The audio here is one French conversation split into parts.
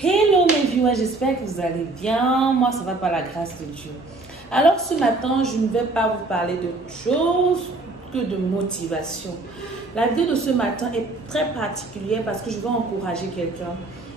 Hello mes viewers, j'espère que vous allez bien. Moi, ça va par la grâce de Dieu. Alors ce matin, je ne vais pas vous parler d'autre chose que de motivation. La vidéo de ce matin est très particulière parce que je veux encourager quelqu'un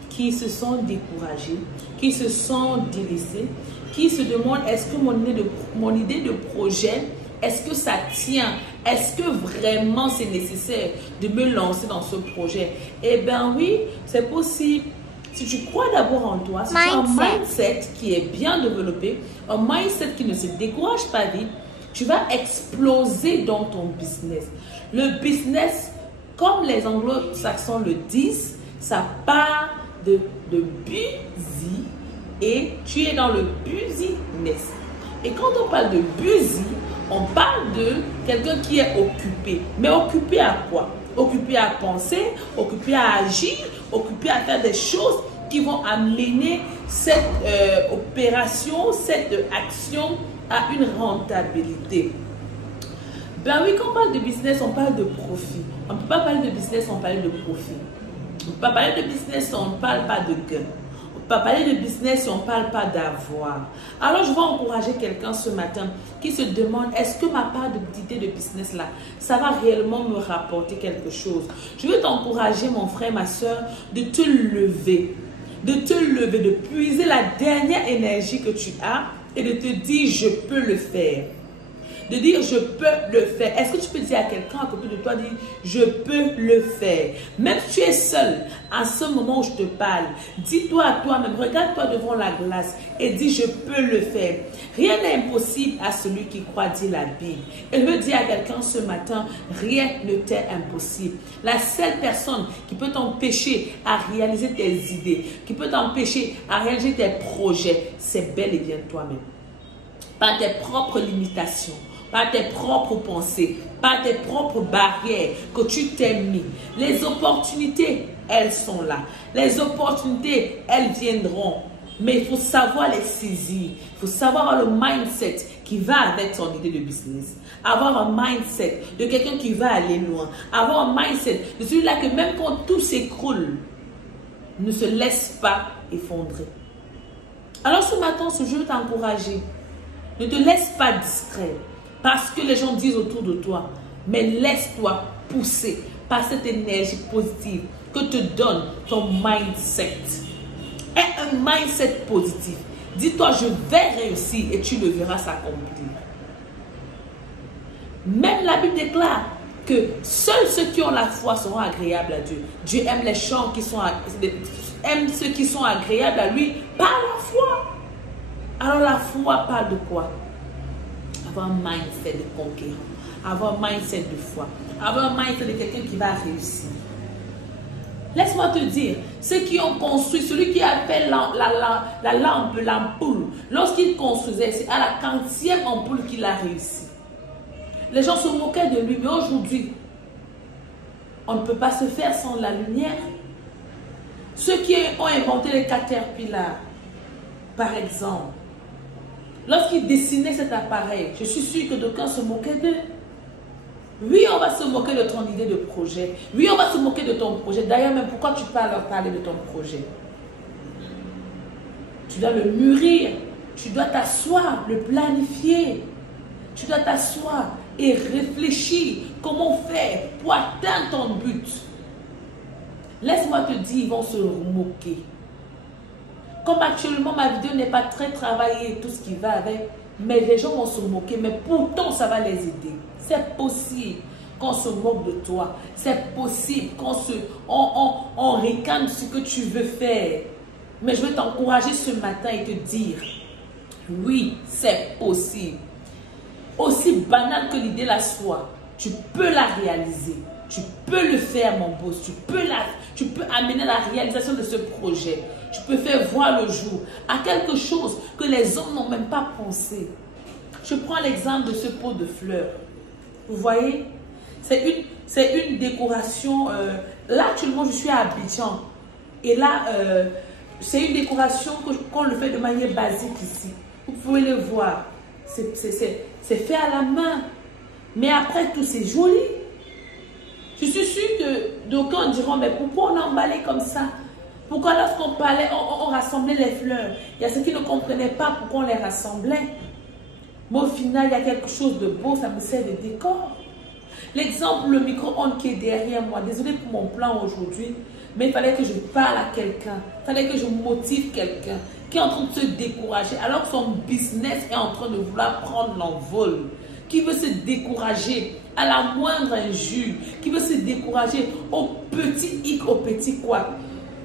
qui se sent découragé, qui se sent délaissé, qui se demande est-ce que mon idée de projet, est-ce que ça tient? Est-ce que vraiment c'est nécessaire de me lancer dans ce projet? Eh bien oui, c'est possible. Si tu crois d'abord en toi, si tu as un mindset qui est bien développé, un mindset qui ne se décourage pas vite, tu vas exploser dans ton business. Le business, comme les anglo-saxons le disent, ça part de busy et tu es dans le business. Et quand on parle de busy, on parle de quelqu'un qui est occupé. Mais occupé à quoi? Occupé à penser, occupé à agir, occupé à faire des choses qui vont amener cette opération, cette action à une rentabilité. Ben oui, quand on parle de business, on parle de profit. On ne peut pas parler de business sans parler de profit. On ne peut pas parler de business si on ne parle pas de gain. On ne peut pas parler de business si on ne parle pas d'avoir. Alors, je vais encourager quelqu'un ce matin qui se demande, est-ce que ma part d'idée de business là, ça va réellement me rapporter quelque chose? Je veux t'encourager, mon frère, ma soeur, de te lever. De puiser la dernière énergie que tu as et de te dire, je peux le faire. De dire je peux le faire. Est-ce que tu peux dire à quelqu'un à côté de toi, dire je peux le faire? Même si tu es seul, à ce moment où je te parle, dis-toi à toi-même, regarde-toi devant la glace et dis je peux le faire. Rien n'est impossible à celui qui croit, dit la Bible. Et je veux dire à quelqu'un ce matin, rien ne t'est impossible. La seule personne qui peut t'empêcher à réaliser tes idées, qui peut t'empêcher à réaliser tes projets, c'est bel et bien toi-même. Par tes propres limitations, par tes propres pensées, par tes propres barrières que tu t'es mis. Les opportunités, elles sont là. Les opportunités, elles viendront. Mais il faut savoir les saisir. Il faut savoir avoir le mindset qui va avec ton idée de business. Avoir un mindset de quelqu'un qui va aller loin. Avoir un mindset de celui-là que même quand tout s'écroule, ne se laisse pas effondrer. Alors ce matin, je veux t'encourager. Ne te laisse pas distraire parce que les gens disent autour de toi, mais laisse-toi pousser par cette énergie positive que te donne ton mindset. Aie un mindset positif. Dis-toi, je vais réussir et tu le verras s'accomplir. Même la Bible déclare que seuls ceux qui ont la foi seront agréables à Dieu. Dieu aime les gens qui sont aime ceux qui sont agréables à lui par la foi. Alors la foi parle de quoi? Avoir un mindset de conquérant, avoir un mindset de foi, avoir un mindset de quelqu'un qui va réussir. Laisse-moi te dire, ceux qui ont construit, celui qui a fait la lampe, l'ampoule, lorsqu'il construisait, c'est à la 40e ampoule qu'il a réussi. Les gens se moquaient de lui, mais aujourd'hui, on ne peut pas se faire sans la lumière. Ceux qui ont inventé les caterpillars, par exemple, lorsqu'ils dessinaient cet appareil, je suis sûre que d'aucuns se moquaient d'eux. Oui, on va se moquer de ton idée de projet. Oui, on va se moquer de ton projet. D'ailleurs, même pourquoi tu peux leur parler de ton projet? Tu dois le mûrir. Tu dois t'asseoir, le planifier. Tu dois t'asseoir et réfléchir comment faire pour atteindre ton but. Laisse-moi te dire, ils vont se moquer. Comme actuellement, ma vidéo n'est pas très travaillée et tout ce qui va avec, mais les gens vont se moquer, mais pourtant ça va les aider. C'est possible qu'on se moque de toi. C'est possible qu'on ricane ce que tu veux faire. Mais je veux t'encourager ce matin et te dire, oui, c'est possible. Aussi banal que l'idée la soit, tu peux la réaliser. Tu peux le faire, mon boss. Tu peux amener la réalisation de ce projet. Tu peux faire voir le jour à quelque chose que les hommes n'ont même pas pensé. Je prends l'exemple de ce pot de fleurs. Vous voyez, c'est une décoration. Là, actuellement, je suis à Abidjan. Et là, c'est une décoration qu'on le fait de manière basique ici. Vous pouvez le voir. C'est fait à la main. Mais après tout, c'est joli. Je suis sûre que d'aucuns diront, mais pourquoi on a emballé comme ça? Pourquoi lorsqu'on parlait, on rassemblait les fleurs? Il y a ceux qui ne comprenaient pas pourquoi on les rassemblait. Mais au final, il y a quelque chose de beau, ça me sert de décor. L'exemple, le micro-ondes qui est derrière moi. Désolé pour mon plan aujourd'hui, mais il fallait que je parle à quelqu'un. Il fallait que je motive quelqu'un qui est en train de se décourager alors que son business est en train de vouloir prendre l'envol. Qui veut se décourager à la moindre injure. Qui veut se décourager au petit hic, au petit quoi.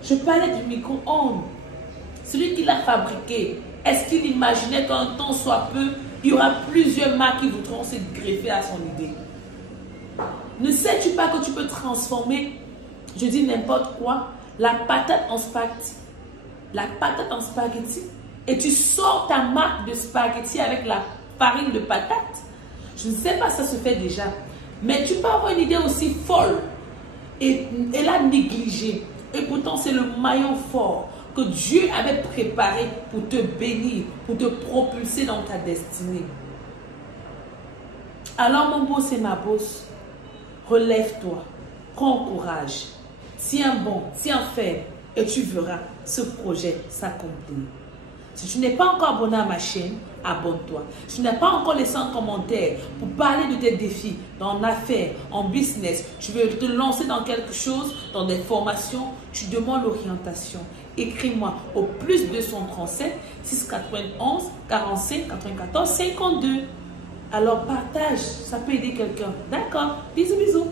Je parlais du micro-ondes. Celui qui l'a fabriqué, est-ce qu'il imaginait qu'un temps soit peu, il y aura plusieurs marques qui voudront se greffer à son idée? Ne sais-tu pas que tu peux transformer, je dis n'importe quoi, la patate en spaghetti? La patate en spaghetti. Et tu sors ta marque de spaghetti avec la farine de patate. Je ne sais pas si ça se fait déjà. Mais tu peux avoir une idée aussi folle et la négliger. Et pourtant, c'est le maillon fort que Dieu avait préparé pour te bénir, pour te propulser dans ta destinée. Alors, mon boss et ma bosse, relève-toi, prends courage, tiens bon, tiens ferme et tu verras ce projet s'accomplir. Si tu n'es pas encore abonné à ma chaîne, abonne-toi. Si tu n'as pas encore laissé un commentaire pour parler de tes défis dans l'affaire, en business, tu veux te lancer dans quelque chose, dans des formations, tu demandes l'orientation. Écris-moi au plus 237 691 45 94 52. Alors partage, ça peut aider quelqu'un. D'accord? Bisous, bisous.